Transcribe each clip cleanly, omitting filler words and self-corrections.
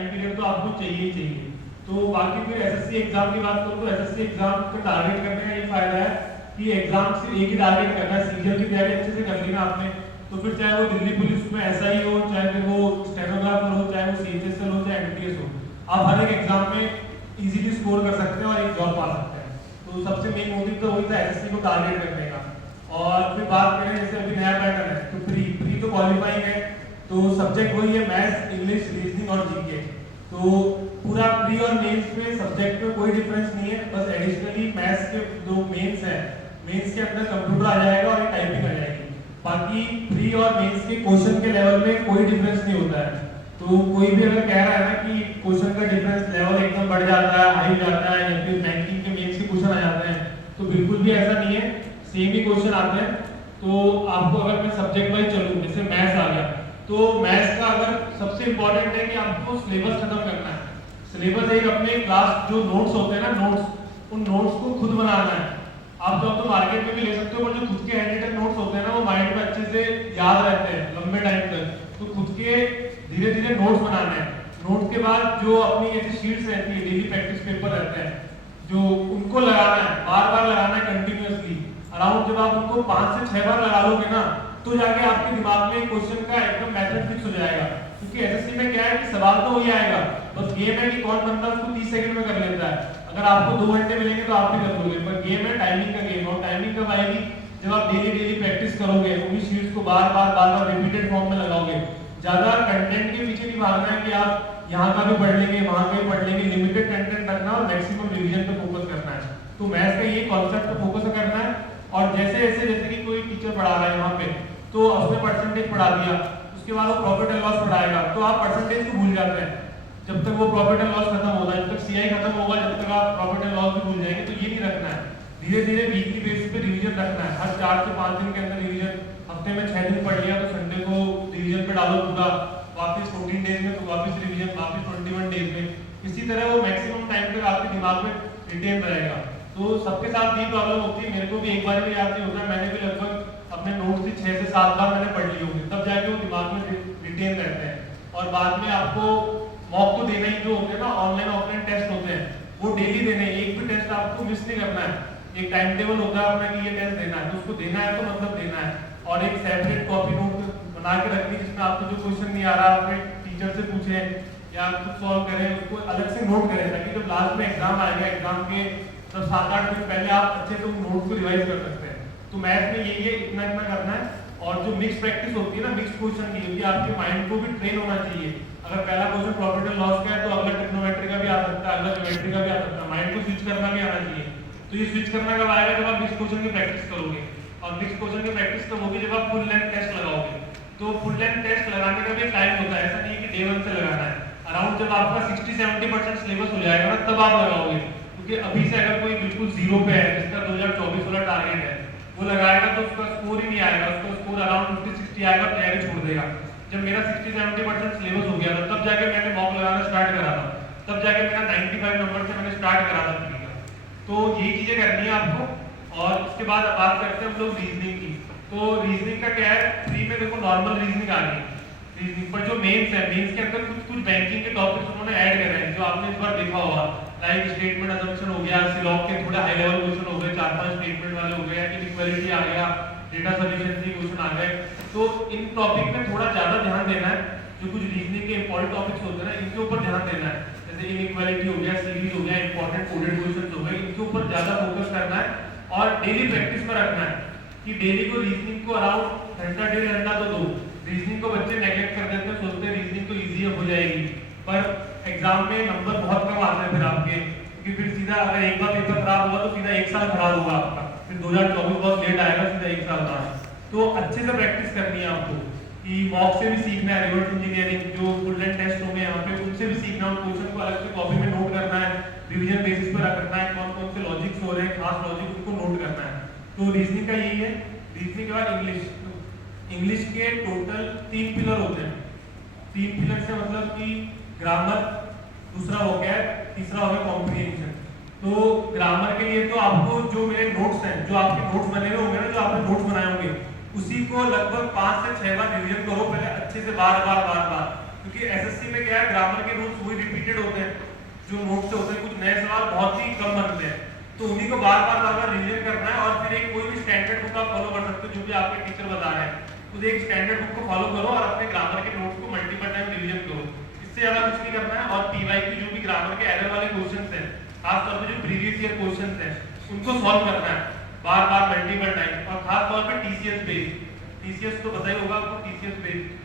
Time period तो आपको चाहिए ही चाहिए। तो बाकी फिर एसएससी एग्जाम की बात करूँ तो एसएससी एग्जाम का टारगेट करने का ये फायदा है कि एग्जाम सिर्फ एक ही टारगेट करना है, सीजीएल की तैयारी अच्छे से कर ली ना आपने, तो फिर चाहे वो दिल्ली पुलिस में एसआई हो, चाहे फिर वो स्टेनोग्राफर हो, चाहे वो सीएचएसएल हो, चाहे एमटीएस हो, आप हर एक एग्जाम में इजीली स्कोर कर सकते हैं और एक जॉब पा सकते हैं। तो सबसे मेन मोटिव तो वही था एसएससी को टारगेट करने का। और फिर बात करें जैसे अभी नया पैटर्न है तो प्री तो क्वालिफाइंग है, तो सब्जेक्ट वही है मैथ्स, इंग्लिश, रीजनिंग और जीके। तो पूरा प्री और मेंस में सब्जेक्ट में कोई डिफरेंस नहीं है, बस एडिशनली मैथ्स के जो मेंस है, मेंस के अंदर कंप्यूटर आ जाएगा और एक टाइपिंग आ जाएगी। बाकी प्री और मेंस के क्वेश्चन के लेवल में कोई डिफरेंस नहीं होता है। तो कोई भी अगर कह रहा है ना कि क्वेश्चन का डिफरेंस लेवल एकदम बढ़ जाता है, हाई जाता है, या फिर बैंकिंग के मेंस के क्वेश्चन आ जाते हैं, तो बिल्कुल भी ऐसा नहीं है, सेम ही क्वेश्चन आते हैं। तो आपको अगर मैं सब्जेक्ट वाइज चलूँ, जैसे मैथ्स आ गया, तो मैथ्स का अगर सबसे इंपॉर्टेंट है कि आपको सिलेबस खत्म करना है। सिलेबस एक अपने क्लास जो नोट्स होते हैं ना, नोट्स, उन नोट्स को खुद बनाना है। आप तो मार्केट में भी ले सकते हो, पर जो खुद के हैंड रिटन नोट्स होते हैं ना, वो माइंड में अच्छे से याद रहते हैं लंबे टाइम तक। तो खुद के धीरे धीरे नोट्स बनाना है। नोट्स के बाद जो अपनी ऐसी शीट्स रहती है, डेली प्रैक्टिस पेपर रहते हैं, जो उनको लगाना है, बार बार लगाना है कंटिन्यूअसली। अराउंड जब आप उनको 5 से 6 बार लगा लोगे ना, तो जाके आपके दिमाग में क्वेश्चन का एकदम मेथड फिक्स हो जाएगा। क्योंकि एसएससी में क्या है कि सवाल तो वही आएगा, बस गेम है कि कौन बंदा उसको 30 सेकंड में कर लेता है। अगर आपको 2 घंटे मिलेंगे तो आप भी कर लोगे, पर गेम है टाइमिंग का गेम। और टाइमिंग कब आएगी? जब आप डेली प्रैक्टिस करोगे, उन्हीं शीट्स को बार बार रिपीटेड फॉर्म में लगाओगे। ज्यादा कंटेंट के पीछे नहीं भागना है कि आप यहाँ का भी पढ़ लेंगे, वहाँ का भी पढ़ लेंगे। लिमिटेड कंटेंट रखना और मैक्सिमम रिवीजन पे फोकस करना है। तो मैथ्स का ये कॉन्सेप्ट पे फोकस करना है। और जैसे कि कोई टीचर पढ़ा रहा है यहाँ पे, तो उसने परसेंटेज पढ़ा दिया, उसके बाद वो प्रॉफिट एंड लॉस पढ़ाएगा, तो आप परसेंटेज को भूल जाते हैं। जब तक वो प्रॉफिट एंड लॉस खत्म होगा, जब तक सीआई खत्म होगा, जब तक आप प्रॉफिट एंड लॉस भी भूल जाएंगे। तो ये नहीं रखना है, धीरे धीरे वीकली बेसिस पे रिवीजन रखना है। हर 4 से 5 दिन के अंदर रिवीजन, हफ्ते में 6 दिन पढ़ लिया तो संडे को रिवीजन पे डालो पूरा, वापस 14 डेज में तो वापस रिवीजन, वापस 21 डेज में। इसी तरह वो मैक्सिमम टाइम तक आपके दिमाग में रिटेन रहेगा। तो सबके साथ ये प्रॉब्लम होती है, मेरे को भी एक बार भी याद नहीं होता, मैंने भी लगभग अपने नोट्स से 6 से 7 बार मैंने पढ़ लिए होंगे, तब जाके वो दिमाग में रिटेन रहते हैं। और बाद में आपको मॉक तो देना ही, जो होते हैं ना ऑनलाइन ऑफलाइन टेस्ट होते हैं, वो डेली देने हैं। एक भी टेस्ट आपको मिस नहीं करना है। एक टाइम टेबल होता है अपना कि ये टेस्ट देना है, तो उसको देना है तो मतलब देना है। और एक सेपरेट कॉपी नोट बना के रखनी, जिसमें आपको जो क्वेश्चन नहीं आ रहा अपने टीचर से पूछे या खुद सॉल्व करें, उसको अलग से नोट करें, ताकि जब लास्ट में एग्जाम आएगा, एग्जाम के तब 7-8 दिन पहले आप अच्छे से नोट को रिवाइज कर सकते हैं। तो मैथ में यही है, इतना इतना करना है। और जो मिक्स प्रैक्टिस होती है ना, मिक्स क्वेश्चन की होती है, आपके माइंड को भी ट्रेन होना चाहिए। अगर पहला क्वेश्चन प्रॉफिट एंड लॉस का है, तो अगला ट्रिग्नोमेट्री का भी आ सकता है, अगला ज्योमेट्री का भी आ सकता है। माइंड को स्विच करना भी आना चाहिए। तो ये स्विच करना कब आएगा? जब आप मिक्स क्वेश्चन की प्रैक्टिस करोगे। और मिक्स क्वेश्चन की प्रैक्टिस कब होगी? जब आप फुल लेंथ टेस्ट लगाओगे। तो फुल लेंथ टेस्ट लगाने का भी टाइम होता है, ऐसा नहीं है कि डे 1 से लगाना है। अराउंड जब आपका 60-70% सिलेबस हो जाएगा ना, तब आप लगाओगे। क्योंकि अभी से अगर कोई बिल्कुल जीरो पे है, जिसका 2024 वाला टारगेट है, वो लगाएगा तो उसका स्कोर ही नहीं आएगा, उसका स्कोर अराउंड 50-60 आएगा, तैयारी छोड़ देगा। जब मेरा 60-70% सिलेबस हो गया था, तब जाके मैंने मॉक लगाना स्टार्ट करा था, तब जाके मेरा 95 नंबर से मैंने स्टार्ट करा था प्री का। तो यही चीजें करनी है आपको। और इसके बाद बात करते हैं हम लोग रीजनिंग की। तो रीजनिंग का क्या है, प्री में देखो नॉर्मल रीजनिंग आ गई, रीजनिंग पर जो मेंस है, मेंस के अंदर कुछ बैंकिंग के टॉपिक्स उन्होंने ऐड करे हैं, जो आपने इस बार देखा होगा। लाइक स्टेटमेंट असम्पशन हो गया, सिलॉग के थोड़े हाई लेवल क्वेश्चन हो गए, 4-5 स्टेटमेंट वाले हो गए, इनइक्वालिटी आ गया, डेटा सफिशिएंसी क्वेश्चन आ गए। तो इन टॉपिक में थोड़ा ज्यादा ध्यान देना है। जो कुछ रीजनिंग के इंपॉर्टेंट टॉपिक्स होते हैं ना, इनके ऊपर ध्यान देना है। जैसे इनइक्वालिटी हो गया, सीरीज हो गया, इंपॉर्टेंट कोडेड क्वेश्चंस हो गए, इनके ऊपर ज्यादा फोकस करना है। और डेली प्रैक्टिस में रखना है कि डेली को रीजनिंग को अराउंड घंटा 1.5 घंटा तो दो। रीजनिंग को बच्चे नेग्लेक्ट कर देते हैं, सोचते हैं रीजनिंग तो इजी हो जाएगी, पर एग्जाम में नंबर बहुत कम आते हैं फिर आपके। क्योंकि फिर सीधा अगर एक बार पेपर खराब हुआ तो सीधा 1 साल खराब होगा आपका, फिर 2024 बहुत लेट आएगा, सीधा 1 साल बाद। तो अच्छे से प्रैक्टिस करनी है आपको कि मॉक से भी सीखना है, रिवर्स इंजीनियरिंग जो फुल लेंथ टेस्ट होंगे यहाँ पे, उनसे भी सीखना है। उन क्वेश्चन को अलग से कॉपी में नोट करना है, रिवीजन बेसिस पर रखना है, कौन कौन से लॉजिक्स हो रहे हैं, खास लॉजिक, उनको नोट करना है। तो रीजनिंग का यही है। रीजनिंग के बाद इंग्लिश। इंग्लिश के टोटल 3 पिलर होते हैं। 3 पिलर से मतलब कि ग्रामर, दूसरा हो गया, तीसरा हो गया कॉम्प्रिहेंशन। तो ग्रामर के लिए तो आपको जो मेरे नोट्स हैं, जो आपके नोट्स बने हुए होंगे ना, जो आपने नोट्स बनाए होंगे, उसी को लगभग 5 से 6 बार रिवीजन करो पहले अच्छे से, बार बार। क्योंकि एसएससी में क्या है, ग्रामर के रूल्स वही रिपीटेड होते हैं, जो नोट से होते हैं, कुछ नए सवाल बहुत ही कम बनते हैं, तो उन्हीं को बार बार रिवीजन करना है। और फिर एक कोई भी स्टैंडर्ड बुक आप फॉलो कर सकते हो, जो भी आपके टीचर बता रहे हैं, तो एक स्टैंडर्ड बुक को फॉलो करो और अपने ग्रामर के नोट्स को मल्टीपल टाइम रिवीजन करो, इससे ज्यादा कुछ नहीं करना है। और पीवाईक्यू जो भी ग्रामर के एरर वाले क्वेश्चंस हैं, खासतौर पे जो प्रीवियस ईयर क्वेश्चंस हैं, उनको सॉल्व करना है बार बार मल्टीपल टाइम। और खास तौर पे टीसीएस बेस्ड, टीसीएस तो पता ही होगा आपको, टीसीएस बेस्ड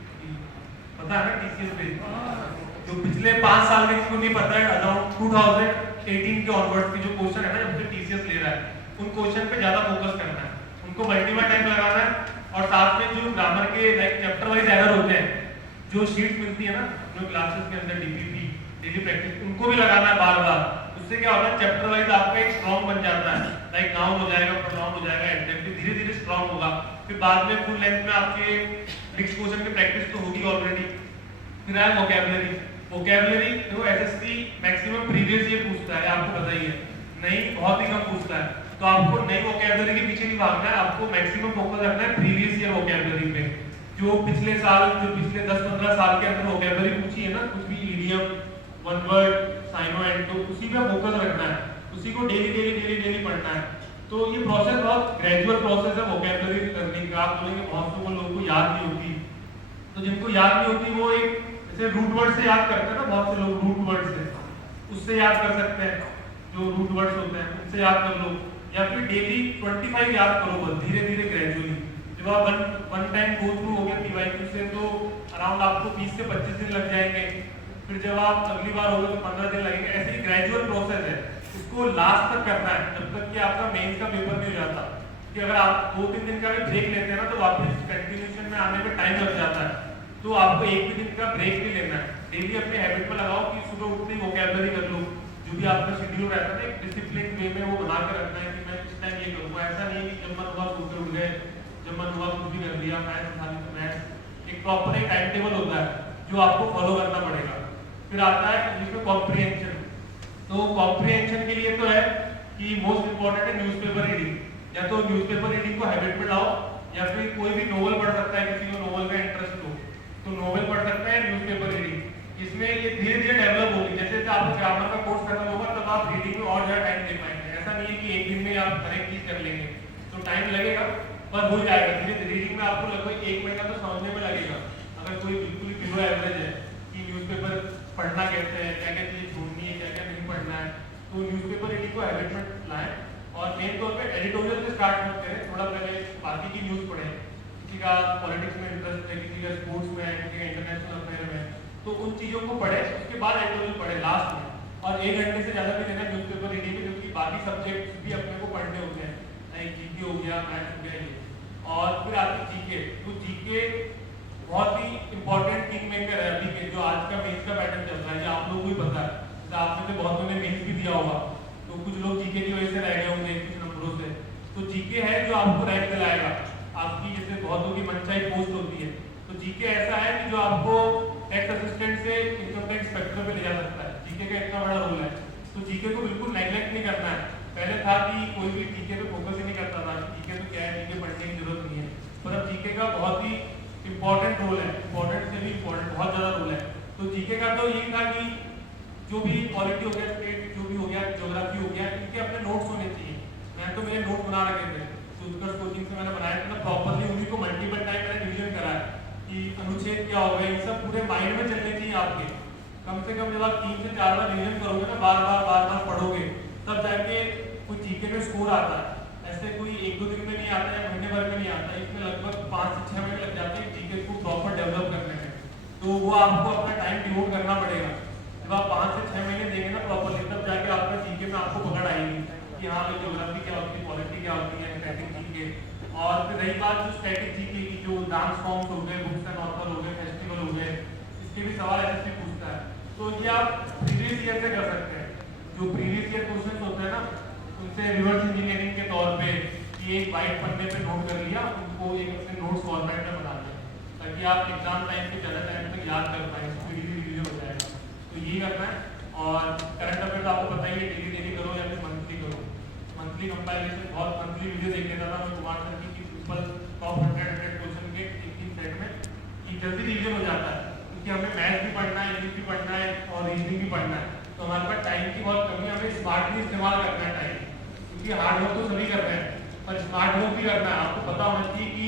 पता है ना, टीसीएस बेस्ड जो पिछले 5 साल में जिसको नहीं पता है, अराउंड 2018 के ऑनवर्ड्स के जो क्वेश्चन है ना, जब से टीसीएस ले रहा है, उन क्वेश्चन पे ज्यादा फोकस करना है, उनको मल्टीपल टाइम लगाना है। और साथ में जो ग्रामर के लाइक चैप्टर वाइज एरर होते हैं, जो शीट्स मिलती है ना, जो क्लासेस के अंदर डीपीपी डेली प्रैक्टिस, उनको भी लगाना है बार बार। उससे क्या होता है, चैप्टर वाइज आपका एक स्ट्रॉन्ग बन जाता है, लाइक नाउन हो जाएगा, प्रोनाउन हो जाएगा, एडजेक्टिव धीरे धीरे स्ट्रॉन्ग होगा। फिर बाद में फुल लेंथ में आपके नेक्स्ट क्वेश्चन की प्रैक्टिस तो होगी ऑलरेडी। फिर आया वोकैबुलरी। वोकैबुलरी देखो एसएससी मैक्सिमम प्रीवियस ईयर पूछता है, आपको पता ही है, नहीं बहुत ही कम पूछता है, तो आपको नई वोकैबुलरी के पीछे नहीं भागना है, आपको मैक्सिमम फोकस रखना है प्रीवियस ईयर वोकैबुलरी पे। जो पिछले साल, जो पिछले 10-15 साल के अंदर वोकैबुलरी पूछी है ना, कुछ भी idiom, one word, synonym, तो उसी पे फोकस रखना है, उसी को डेली पढ़ना है। तो ये प्रोसेस बहुत ग्रेजुअल प्रोसेस है वोकैबुलरी करने का। आप बोलेंगे बहुत से लोगों को याद नहीं होती, तो जिनको याद नहीं होती वो एक जैसे रूट वर्ड से याद करते हैं ना, बहुत से लोग रूट वर्ड से, उससे याद कर सकते हैं, जो रूट वर्ड्स होते हैं उनसे याद कर लो, या फिर डेली 25 याद करो बस, धीरे धीरे ग्रेजुअली। जब आप वन टाइम गो थ्रू हो गया पीवाईक्यू से, तो अराउंड आपको 20 से 25 दिन लग जाएंगे। फिर जब आप अगली बार होगे तो 15 दिन लगेंगे। ऐसे ही ग्रेजुअल प्रोसेस है, उसको लास्ट तक करना है, जब तक कि आपका मेंस का पेपर नहीं हो जाता। कि अगर आप 2-3 दिन का भी ब्रेक लेते हैं ना, तो वापस कंटिन्यूएशन में आने में टाइम लग जाता है, तो आपको एक भी दिन का ब्रेक नहीं लेना है। डेली अपने हैबिट में लगाओ कि सुबह उठते ही वोकैबुलरी कर लो, जो भी आपका शेड्यूल रहता है ना, एक डिसिप्लिन वे में वो बना कर रखना है कि मैं इस टाइम ये करूँगा। ऐसा नहीं है कि जब मन हुआ सोकर उठ गए, जब मन हुआ कुछ भी कर लिया, मैथ्स उठा ली तो मैथ्स। एक प्रॉपर एक टाइम टेबल होता है जो आपको फॉलो करना पड़ेगा। फिर आता है इंग्लिश में कॉम्प्रिहेंशन। तो कॉम्प्रिहेंशन के लिए तो है कि मोस्ट इंपॉर्टेंट है न्यूज़पेपर रीडिंग, या तो न्यूज़पेपर रीडिंग को हैबिट में लाओ, या फिर कोई भी नोवेल पढ़ सकता है, किसी को नोवेल का इंटरेस्ट हो तो नोवेल पढ़ सकता है, न्यूज़पेपर रीडिंग। इसमें ये धीरे धीरे डेवलप होगी, जैसे जैसे आपको ग्रामर का कोर्स खत्म होगा तब आप रीडिंग में और ज्यादा टाइम दे पाएंगे। ऐसा नहीं है कि एक दिन में आप हर एक चीज कर लेंगे, तो टाइम लगेगा पर हो जाएगा धीरे धीरे। रीडिंग में आपको लगभग 1 महीना तो समझने में लगेगा, अगर कोई बिल्कुल ही बिलो एवरेज है कि न्यूज़पेपर पढ़ना कैसे है, क्या क्या चीज़ ढूंढनी है, क्या क्या नहीं पढ़ना है, तो न्यूज़पेपर रीडिंग को हैबिट में लाएं। और मेन तौर पे एडिटोरियल से स्टार्ट मत करें, थोड़ा पहले बाकी की न्यूज़ पढ़ें। किसी का पॉलिटिक्स में इंटरेस्ट है, किसी का स्पोर्ट्स में है, किसी का इंटरनेशनल अफेयर में, तो उन चीज़ों को पढ़े, उसके बाद एडिटोरियल पढ़े लास्ट में। और 1 घंटे से ज़्यादा भी लेना न्यूज़पेपर रीडिंग में, क्योंकि बाकी सब्जेक्ट्स भी अपने को पढ़ने होते हैं, लाइक जीके हो गया, मैथ्स हो गया ये। और फिर आती जीके, तो जीके बहुत ही इंपॉर्टेंट किंग मेकर है अभी के, जो आज का मेंस का पैटर्न चल रहा है, ये आप लोगों को भी पता है, जैसे आप में से बहुतों ने मेंस भी दिया होगा, तो कुछ लोग जीके की वजह से रह गए होंगे कुछ नंबरों से। तो जीके है जो आपको रैंक दिलाएगा आपकी, जैसे बहुतों की मनचाही पोस्ट होती है, तो जीके ऐसा है कि जो आपको टैक्स असिस्टेंट से इनकम टैक्स इंस्पेक्टर पे ले जा सकता है। जीके का इतना बड़ा रोल है, तो जीके को बिल्कुल नेग्लेक्ट नहीं करना है। पहले था कि कोई भी जीके पे फोकस ही नहीं करता था, जीके तो क्या है, जीके पढ़ने की जरूरत नहीं है, पर अब जीके का बहुत ही इंपॉर्टेंट रोल है, इंपॉर्टेंट से भी इंपॉर्टेंट बहुत ज्यादा रोल है। तो जीके का तो यही था कि जो भी पॉलिटी हो गया, स्टेट जो भी हो गया, ज्योग्राफी हो गया, इनके अपने नोट्स होने चाहिए। मैं तो मेरे नोट बना रखे थे, तो उत्कर्ष कोचिंग से मैंने बनाया था, प्रॉपर्ली उन्हीं को मल्टीपल टाइम मैंने रिवीजन करा है कि अनुच्छेद क्या हो गए, ये सब पूरे माइंड में चलने चाहिए आपके। कम से कम जब आप 3 से 4 बार रिवीजन करोगे ना, बार बार पढ़ोगे, तब जाके कोई जीके में स्कोर आता है। ऐसे कोई 1-2 दिन में नहीं आता है, महीने भर में नहीं आता है, इसमें लगभग 5 से 6 महीने लग जाते हैं जीके को प्रॉपर डेवलप करने में। तो वो आपको अपना टाइम डिवोट करना पड़ेगा। जब आप 5 से 6 महीने देंगे ना प्रॉपर्ली, तब जाके आपका जीके में आपको पकड़ आएगी कि हाँ भाई ज्योग्राफी क्या होती है, पॉलिटी क्या होती है, स्टैटिक जीके। और फिर रही बात जो स्टैटिक जीके की, जो डांस फॉर्म्स हो गए, बुक्स एंड ऑथर हो गए, फेस्टिवल हो गए, इसके भी सवाल एसएससी पूछता है। तो ये आप प्रीवियस ईयर से कर सकते हैं, जो प्रीवियस ईयर क्वेश्चन होते हैं ना, उनसे रिवर्स इंजीनियरिंग के तौर पे कि एक वाइट पन्ने पे नोट कर लिया, उनको एक अपने नोट्स फॉर्मेट में बना लिया, ताकि आप एग्जाम टाइम पे ज़्यादा टाइम तक याद कर पाएँ, इसको रिवीजन हो जाएगा। तो यही करना है। और करंट अफेयर तो आपको पता ही है, डेली करो या फिर मंथली करो। मंथली कंपाइलेशन, बहुत मंथली वीडियो देख लेता था मैं कुमार सर की सिंपल टॉप 100 क्वेश्चन के 3 सेट में, कि जल्दी रिवीजन हो जाता है, क्योंकि हमें मैथ्स भी पढ़ना है, इंग्लिश भी पढ़ना है और रीजनिंग रीजनिंग भी पढ़ना है, तो हमारे पास टाइम की बहुत कमी है, हमें स्मार्टली इस्तेमाल करना है टाइम, क्योंकि हार्ड वर्क तो सभी कर रहे हैं पर स्मार्ट वर्क भी करना है। आपको पता होना चाहिए कि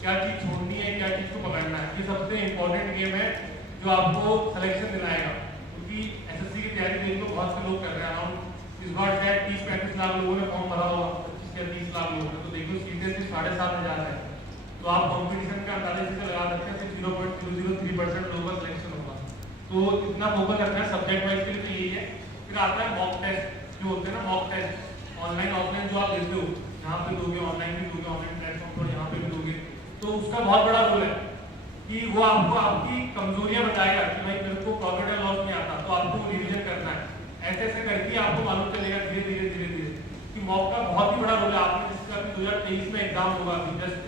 क्या चीज़ छोड़नी है, क्या चीज़ को पकड़ना है। ये सबसे इंपॉर्टेंट गेम है जो आपको सिलेक्शन दिलाएगा, क्योंकि एसएससी की तैयारी देख लो बहुत से लोग कर रहे हैं। हम इस बार शायद 30-35 लाख लोगों ने फॉर्म भरा होगा, 25 या 30 लाख लोगों ने, तो देखो सीधे से 7,500 है, तो आप कॉम्पिटिशन का अंदाजा से लगा सकते हैं 0.003% लोगों का सिलेक्शन होगा। तो इतना फोकस रखना है सब्जेक्ट वाइज के लिए, तो यही है। फिर आता है मॉक टेस्ट जो होते हैं ना, मॉक टेस्ट ऑनलाइन ऑफलाइन जो आप देते हो, यहाँ पे दोगे, ऑनलाइन भी दोगे, ऑनलाइन प्लेटफॉर्म पर यहाँ पे भी दोगे, तो उसका बहुत बड़ा रोल है कि वो आपको आपकी कमजोरियां बताएगा कि भाई मेरे को प्रॉफिट एंड लॉस नहीं आता, तो आपको रिवीजन करना है। ऐसे ऐसे करके आपको मालूम चलेगा धीरे धीरे धीरे धीरे कि मॉक का बहुत ही बड़ा रोल है। आपने जिसका 2023 में एग्जाम होगा अभी जस्ट,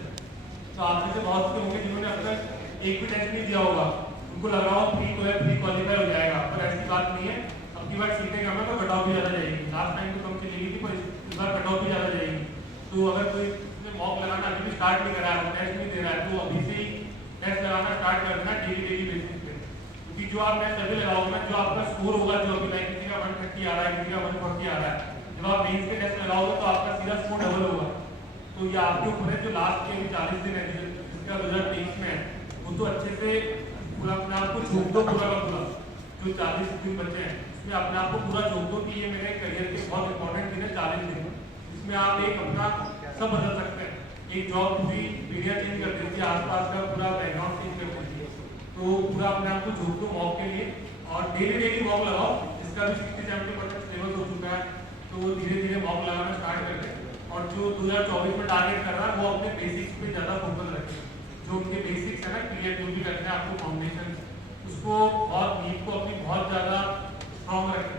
तो आप में से बहुत से होंगे जिन्होंने अब तक एक भी टेस्ट नहीं दिया होगा, उनको लग रहा हो प्री क्वालिफाई हो जाएगा, पर ऐसी बात नहीं है। अब की बार सीटें कम है तो कट ऑफ भी ज़्यादा जाएगी। लास्ट टाइम तो कम चलेगी थी, पर इस बार कट ऑफ भी ज़्यादा जाएगी। तो अगर कोई मॉक लगाना अभी भी स्टार्ट नहीं करा है, टेस्ट नहीं दे रहा है, तो अभी से ही टेस्ट लगाना स्टार्ट कर देना डेली बेसिस पे, क्योंकि जो आप टेस्ट अभी लगाओगे ना, जो आपका स्कोर होगा, जो अभी लाइक किसी का 130 आ रहा है, किसी का 140 आ रहा है, जब आप मेंस के टेस्ट लगाओगे तो आपका सीधा स्कोर डबल होगा। तो ये आपके ऊपर है। जो लास्ट के 40 दिन है जिसका 2023 में है, वो तो अच्छे से पूरा अपने आप को झोंक दो, पूरा का पूरा जो 40 दिन बचे हैं इसमें अपने आप को पूरा झोंक दो कि ये मेरे करियर के बहुत इंपॉर्टेंट दिन है 40 दिन, इसमें आप एक अपना सब बदल सकते हैं। एक जॉब पूरी मीडिया चेंज कर देती है, आसपास का पूरा बैकग्राउंड चेंज कर देती है, तो पूरा अपने आप को झोंक दो मॉक के लिए और डेली मॉक लगाओ। इसका भी 60-70% सिलेबस हो चुका है, तो धीरे धीरे मॉक लगाना स्टार्ट कर दें। और जो 2024 में टारगेट कर रहा है वो अपने बेसिक्स पे ज़्यादा फोकस रखें। जो उनके बेसिक्स है ना, क्लियर जो भी करना है आपको फाउंडेशन, उसको बहुत नीट को अपनी बहुत ज़्यादा स्ट्रॉन्ग रखें,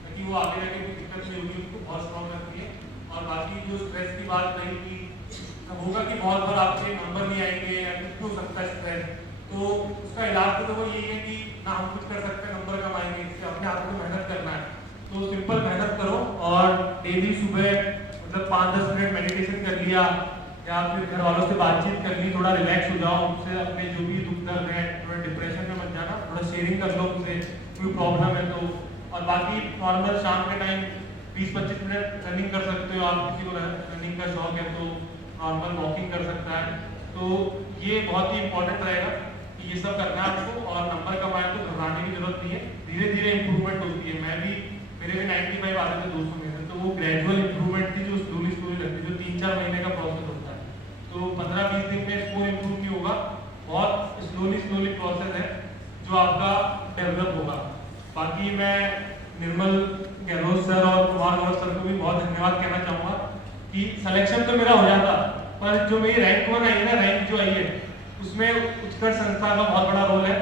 ताकि वो आगे जाके कोई दिक्कत नहीं होगी, उसको बहुत स्ट्रॉन्ग रखिए। और बाकी जो स्ट्रेस की बात नहीं की होगा कि बहुत बार आपके नंबर नहीं आएंगे या कुछ हो सकता है स्ट्रेस, तो उसका इलाज तो वो यही है कि ना हम कुछ कर सकते हैं, नंबर कम आएंगे, इससे अपने आप को मेहनत करना है। तो सिंपल मेहनत करो और डेली सुबह मतलब 5-10 मिनट मेडिटेशन कर लिया या फिर घर वालों से बातचीत कर ली, थोड़ा रिलैक्स हो जाओ, उनसे अपने जो भी दुख दर्द है, थोड़ा डिप्रेशन में मत जाना, थोड़ा शेयरिंग कर लो उनसे, कोई प्रॉब्लम है तो। और बाकी नॉर्मल शाम के टाइम 20-25 मिनट रनिंग कर सकते हो आप, किसी को रनिंग का शौक है तो नॉर्मल वॉकिंग कर सकता है। तो ये बहुत ही इंपॉर्टेंट रहेगा कि ये सब करना है आपको। और नंबर कम आए तो घबराने की जरूरत नहीं है, धीरे धीरे इंप्रूवमेंट होती है। मेरे भी 95 आ रहे थे 200 में से, तो वो ग्रेजुअल इंप्रूवमेंट थी जो स्लोली लगती है, जो 3-4 महीने का प्रोसेस होता है। तो 15-20 दिन में स्कोर इंप्रूव नहीं होगा, बहुत स्लोली प्रोसेस है जो आपका डेवलप होगा। बाकी मैं निर्मल गहलोत सर और कुमार गौरव सर को भी बहुत धन्यवाद कहना चाहूँगा कि सिलेक्शन तो मेरा हो जाता, पर जो मेरी रैंक 1 आई है ना, रैंक जो आई है उसमें उत्कर्ष संस्था का बहुत बड़ा रोल है,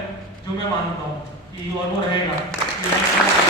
जो मैं मानता हूँ कि और वो रहेगा।